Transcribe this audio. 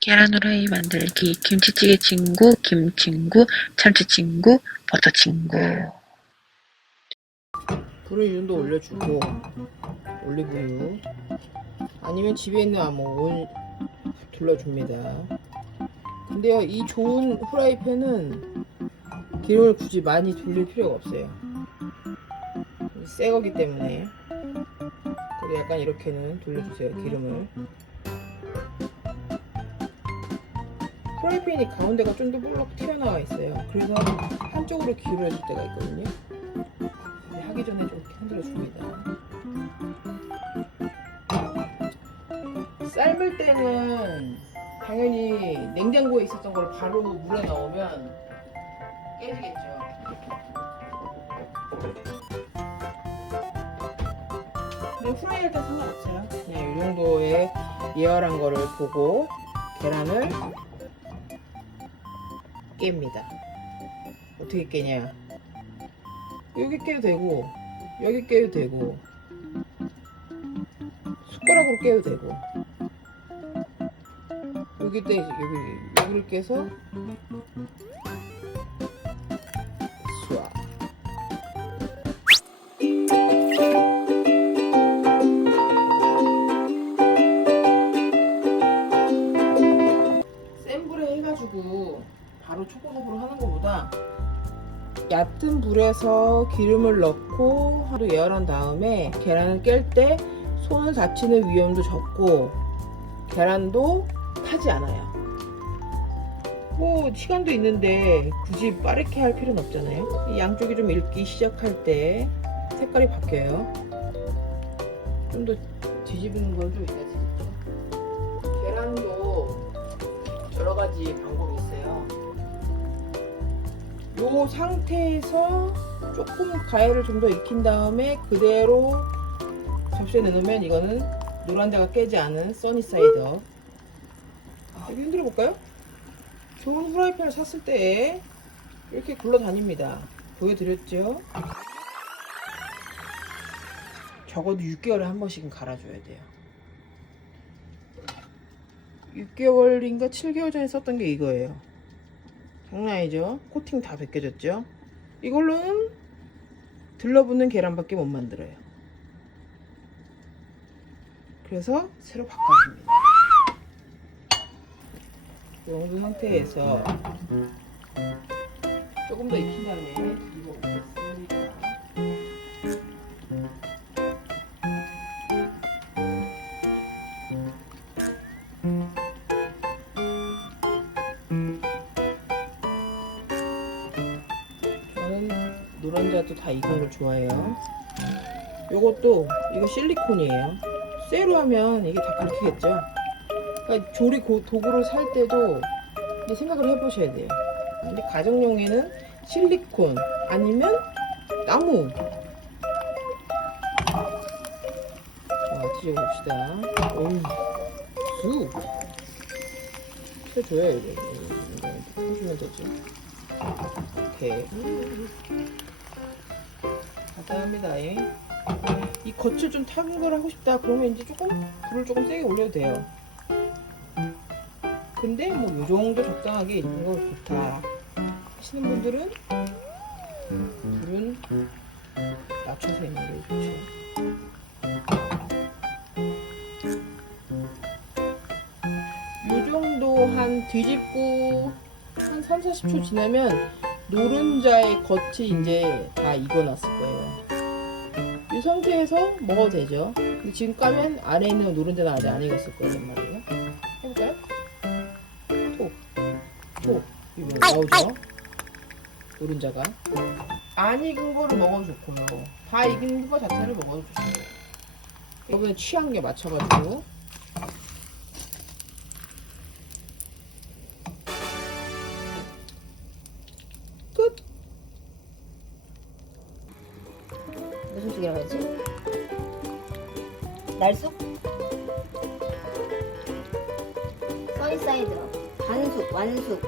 계란 후라이 만들기 김치찌개 친구 김 친구 참치 친구 버터 친구 불을 이 정도 올려주고 올리브유 아니면 집에 있는 아무 둘러줍니다. 근데요 이 좋은 후라이팬은 기름을 굳이 많이 돌릴 필요가 없어요. 새 거기 때문에 그래도 약간 이렇게는 돌려주세요 기름을. 프라이팬이 가운데가 좀 더 볼록 튀어나와 있어요. 그래서 한쪽으로 기울어질 때가 있거든요. 네, 하기 전에 좀 이렇게 흔들어 줍니다. 삶을 때는 당연히 냉장고에 있었던 걸 바로 물에 넣으면 깨지겠죠. 근데 후라이 할때 상관없어요. 그냥 이 정도의 예열한 거를 보고 계란을 깹니다. 어떻게 깨냐? 여기 깨도 되고 여기 깨도 되고 숟가락으로 깨도 되고 여기 때 여기 여기를 깨서 얕은 불에서 기름을 넣고 하루 예열한 다음에 계란을 깰 때 손을 다치는 위험도 적고 계란도 타지 않아요. 뭐 시간도 있는데 굳이 빠르게 할 필요는 없잖아요. 이 양쪽이 좀 익기 시작할 때 색깔이 바뀌어요. 좀 더 뒤집는 건좀 이따 뒤집죠. 계란도 여러 가지 방법이 있어요. 요 상태에서 조금 가열을 좀 더 익힌 다음에 그대로 접시에 넣으면 이거는 노란 데가 깨지 않은 써니사이더 아, 이거 흔들어 볼까요? 좋은 후라이팬을 샀을 때 이렇게 굴러다닙니다 보여드렸죠? 적어도 6개월에 한 번씩은 갈아줘야 돼요 6개월인가 7개월 전에 썼던 게 이거예요 장난 아니죠? 코팅 다 벗겨졌죠? 이걸로는 들러붙는 계란밖에 못 만들어요. 그래서 새로 바꿔줍니다. 이 정도 상태에서 조금 더 익힌 다음에 뒤집 노른자도 다 익은 걸 좋아해요. 요것도 이거 실리콘이에요. 쇠로 하면 이게 다 긁히겠죠. 그러니까 조리 고- 도구를 살 때도 생각을 해보셔야 돼요. 근데 가정용에는 실리콘 아니면 나무. 자, 뒤져봅시다. 어우, 쑥. 펴줘야 이거. 펴주면 되지. 오케이. 간단합니다. 예. 이 겉을 좀 타는 걸 하고 싶다. 그러면 이제 조금 불을 조금 세게 올려도 돼요. 근데 뭐 요 정도 적당하게 있는 거 좋다 하시는 분들은 불은 낮춰서 있는 게 좋죠. 요 정도 한 뒤집고 한 3, 40초 지나면 노른자의 겉이 이제 다 익어놨을 거예요. 이 상태에서 먹어도 되죠. 근데 지금 까면 안에 있는 노른자는 아직 안 익었을 거란 말이에요. 해볼까요? 톡, 톡. 이거 나오죠? 노른자가. 안 익은 거를 먹어도 좋고요. 다 익은 거 자체를 먹어도 좋습니다. 여기는 취향에 맞춰가지고. 했지? 날쑥? 써니사이드 반숙 완숙